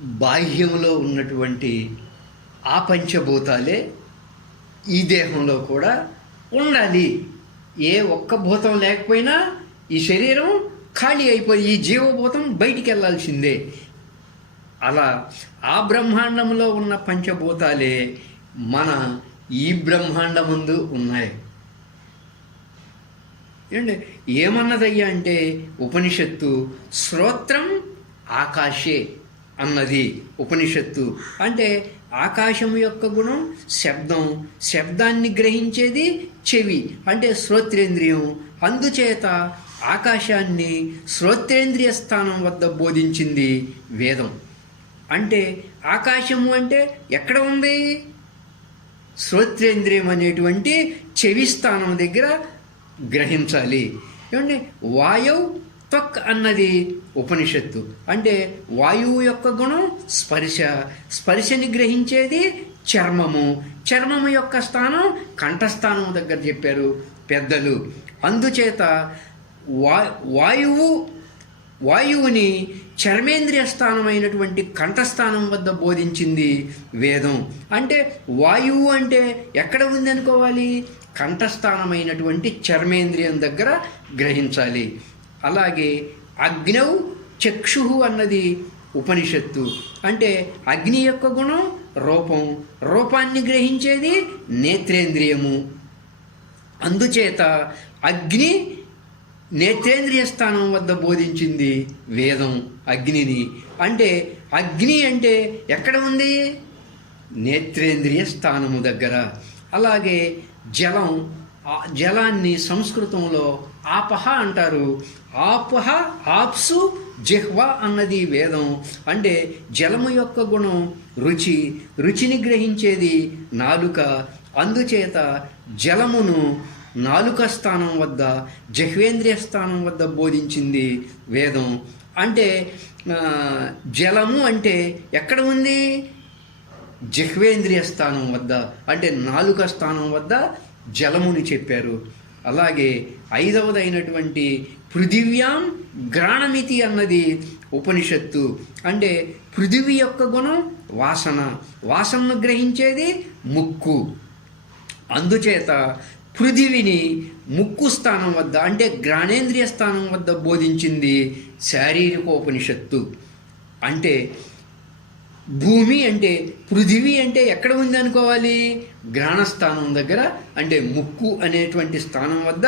బాహ్యంలో ఉన్నటువంటి ఆ పంచభూతాలే ఈ దేహంలో కూడా ఉండాలి. ఏ ఒక్క భూతం లేకపోయినా ఈ శరీరం ఖాళీ అయిపోయి ఈ జీవభూతం బయటికి వెళ్ళాల్సిందే అలా ఆ బ్రహ్మాండంలో ఉన్న పంచభూతాలే మన ఈ బ్రహ్మాండముందు ఉన్నాయి. ఏంటి ఏమన్నదయ్యా అంటే ఉపనిషత్తు శ్రోత్రం ఆకాశే. అన్నది ఉపనిషత్తు. అంటే ఆకాశం యొక్క గుణం శబ్దం. శబ్దాన్ని గ్రహించేది చెవి. అంటే శ్రోత్రేంద్రియం. అందుచేత ఆకాశాన్ని శ్రోత్రేంద్రియ స్థానం వద్ద బోధించింది వేదం. అంటే ఆకాశము అంటే ఎక్కడ ఉంది? శ్రోత్రేంద్రియం అనేటువంటి చెవి స్థానం దగ్గర గ్రహించాలి. ఏమండి? వాయవ్ త్వక్ అన్నది ఉపనిషత్తు. అంటే వాయువు యొక్క గుణం స్పర్శ. స్పర్శని గ్రహించేది చర్మము. చర్మము యొక్క స్థానం కంఠస్థానం దగ్గర చెప్పారు పెద్దలు. అందుచేత వా వాయువు వాయువుని చర్మేంద్రియ స్థానమైనటువంటి కంఠస్థానం వద్ద బోధించింది వేదం. అంటే వాయువు అంటే ఎక్కడ ఉంది అనుకోవాలి కంఠస్థానమైనటువంటి చర్మేంద్రియం దగ్గర గ్రహించాలి. అలాగే అగ్నౌ చక్షు అన్నది ఉపనిషత్తు. అంటే అగ్ని యొక్క గుణం రూపం. రూపాన్ని గ్రహించేది నేత్రేంద్రియము. అందుచేత అగ్ని నేత్రేంద్రియ స్థానం వద్ద బోధించింది వేదం అగ్నిని. అంటే అగ్ని అంటే ఎక్కడ ఉంది? నేత్రేంద్రియ స్థానము దగ్గర. అలాగే జలం జలాన్ని సంస్కృతంలో ఆపహ అంటారు. ఆపహ ఆప్సు జిహ్వ అన్నది వేదం. అంటే జలము యొక్క గుణం రుచి. రుచిని గ్రహించేది నాలుక. అందుచేత జలమును నాలుక స్థానం వద్ద జహ్వేంద్రియ స్థానం వద్ద బోధించింది వేదం. అంటే జలము అంటే ఎక్కడ ఉంది? జహ్వేంద్రియ స్థానం వద్ద. అంటే నాలుక స్థానం వద్ద జలముని చెప్పారు. అలాగే ఐదవదైనటువంటి పృథివ్యాం గ్రాణమితి అన్నది ఉపనిషత్తు. అంటే పృథివీ యొక్క గుణం వాసన. వాసనను గ్రహించేది ముక్కు. అందుచేత పృథివిని ముక్కు స్థానం వద్ద అంటే గ్రాణేంద్రియ స్థానం వద్ద బోధించింది శారీరకోపనిషత్తు అంటే భూమి అంటే పృథివీ అంటే ఎక్కడ ఉంది అనుకోవాలి? గ్రహణస్థానం దగ్గర అంటే ముక్కు అనేటువంటి స్థానం వద్ద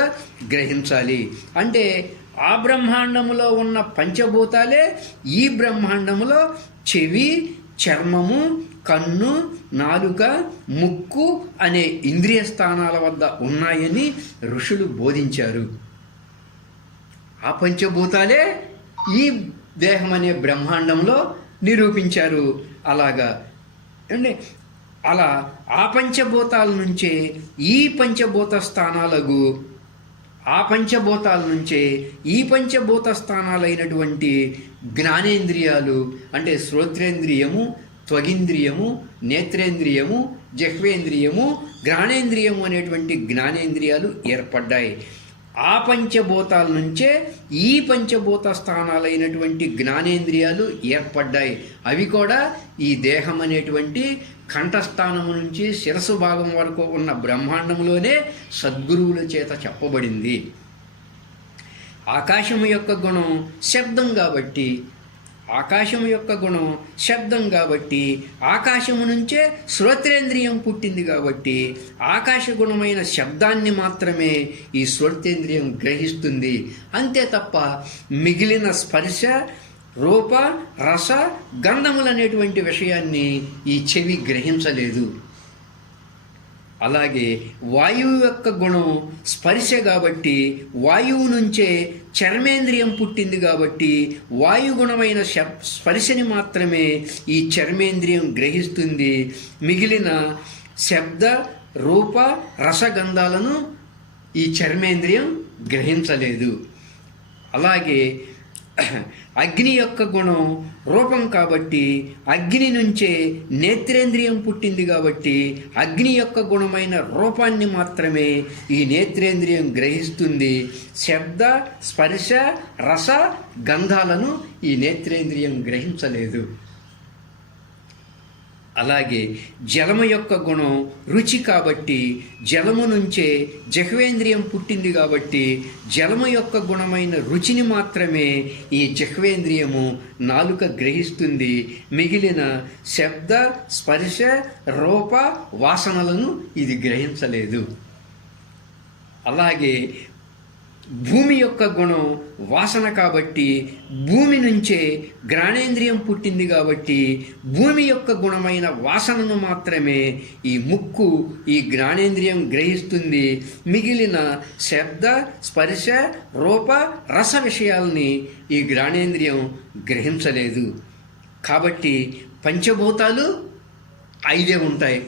గ్రహించాలి. అంటే ఆ బ్రహ్మాండములో ఉన్న పంచభూతాలే ఈ బ్రహ్మాండములో చెవి చర్మము కన్ను నాలుక ముక్కు అనే ఇంద్రియ స్థానాల వద్ద ఉన్నాయని ఋషులు బోధించారు. ఆ పంచభూతాలే ఈ దేహం అనే బ్రహ్మాండంలో నిరూపించారు. అలాగా. అంటే అలా ఆ పంచభూతాల నుంచే ఈ పంచభూత స్థానాలకు ఆ పంచభూతాల నుంచే ఈ పంచభూత స్థానాలైనటువంటి జ్ఞానేంద్రియాలు అంటే శ్రోత్రేంద్రియము త్వగింద్రియము నేత్రేంద్రియము జహ్వేంద్రియము జ్ఞానేంద్రియము అనేటువంటి జ్ఞానేంద్రియాలు ఏర్పడ్డాయి. ఆ పంచభూతాల నుంచే ఈ పంచభూత స్థానాలైనటువంటి జ్ఞానేంద్రియాలు ఏర్పడ్డాయి. అవి కూడా ఈ దేహం అనేటువంటి కంఠస్థానము నుంచి శిరసు భాగం వరకు ఉన్న బ్రహ్మాండంలోనే సద్గురువుల చేత చెప్పబడింది. ఆకాశము యొక్క గుణం శబ్దం కాబట్టి ఆకాశం యొక్క గుణం శబ్దం కాబట్టి ఆకాశము నుంచే శ్రోత్రేంద్రియం పుట్టింది కాబట్టి ఆకాశ గుణమైన శబ్దాన్ని మాత్రమే ఈ శ్రోత్రేంద్రియం గ్రహిస్తుంది. అంతే తప్ప మిగిలిన స్పర్శ రూప రస గంధములనేటువంటి విషయాన్ని ఈ చెవి గ్రహించలేదు. అలాగే వాయువు యొక్క గుణం స్పర్శ కాబట్టి వాయువు నుంచే చర్మేంద్రియం పుట్టింది కాబట్టి వాయు గుణమైన శబ్ స్పర్శని మాత్రమే ఈ చర్మేంద్రియం గ్రహిస్తుంది. మిగిలిన శబ్ద రూప రసగంధాలను ఈ చర్మేంద్రియం గ్రహించలేదు. అలాగే అగ్ని యొక్క గుణం రూపం కాబట్టి అగ్ని నుంచే నేత్రేంద్రియం పుట్టింది కాబట్టి అగ్ని యొక్క గుణమైన రూపాన్ని మాత్రమే ఈ నేత్రేంద్రియం గ్రహిస్తుంది. శబ్ద స్పర్శ రస గంధాలను ఈ నేత్రేంద్రియం గ్రహించలేదు. అలాగే జలము యొక్క గుణం రుచి కాబట్టి జలము నుంచే జహ్వేంద్రియం పుట్టింది కాబట్టి జలము యొక్క గుణమైన రుచిని మాత్రమే ఈ జహ్వేంద్రియము నాలుక గ్రహిస్తుంది. మిగిలిన శబ్ద స్పర్శ రూప వాసనలను ఇది గ్రహించలేదు. అలాగే భూమి యొక్క గుణం వాసన కాబట్టి భూమి నుంచే ఘ్రాణేంద్రియం పుట్టింది కాబట్టి భూమి యొక్క గుణమైన వాసనను మాత్రమే ఈ ముక్కు ఈ ఘ్రాణేంద్రియం గ్రహిస్తుంది. మిగిలిన శబ్ద స్పర్శ రూప రస విషయాల్ని ఈ ఘ్రాణేంద్రియం గ్రహించలేదు. కాబట్టి పంచభూతాలు ఐదే ఉంటాయి.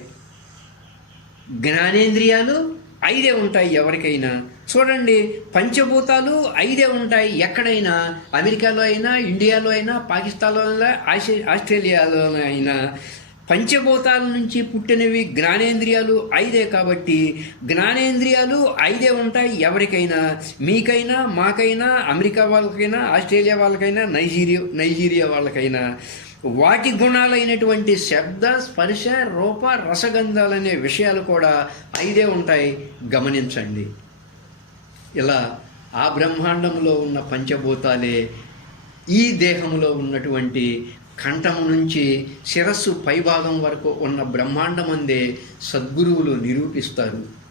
జ్ఞానేంద్రియాలు ఐదే ఉంటాయి ఎవరికైనా. చూడండి పంచభూతాలు ఐదే ఉంటాయి. ఎక్కడైనా? అమెరికాలో అయినా ఇండియాలో అయినా పాకిస్తాన్లో అయినా ఆస్ట్రేలియాలో అయినా. పంచభూతాల నుంచి పుట్టినవి జ్ఞానేంద్రియాలు ఐదే కాబట్టి జ్ఞానేంద్రియాలు ఐదే ఉంటాయి ఎవరికైనా? మీకైనా మాకైనా అమెరికా వాళ్ళకైనా ఆస్ట్రేలియా వాళ్ళకైనా నైజీరియా నైజీరియా వాళ్ళకైనా. వాటి గుణాలైనటువంటి శబ్ద స్పర్శ రూప రసగంధాలనే విషయాలు కూడా ఐదే ఉంటాయి. గమనించండి. ఇలా ఆ బ్రహ్మాండంలో ఉన్న పంచభూతాలే ఈ దేహంలో ఉన్నటువంటి కంఠము నుంచి శిరస్సు పైభాగం వరకు ఉన్న బ్రహ్మాండం అందే సద్గురువులు నిరూపిస్తారు.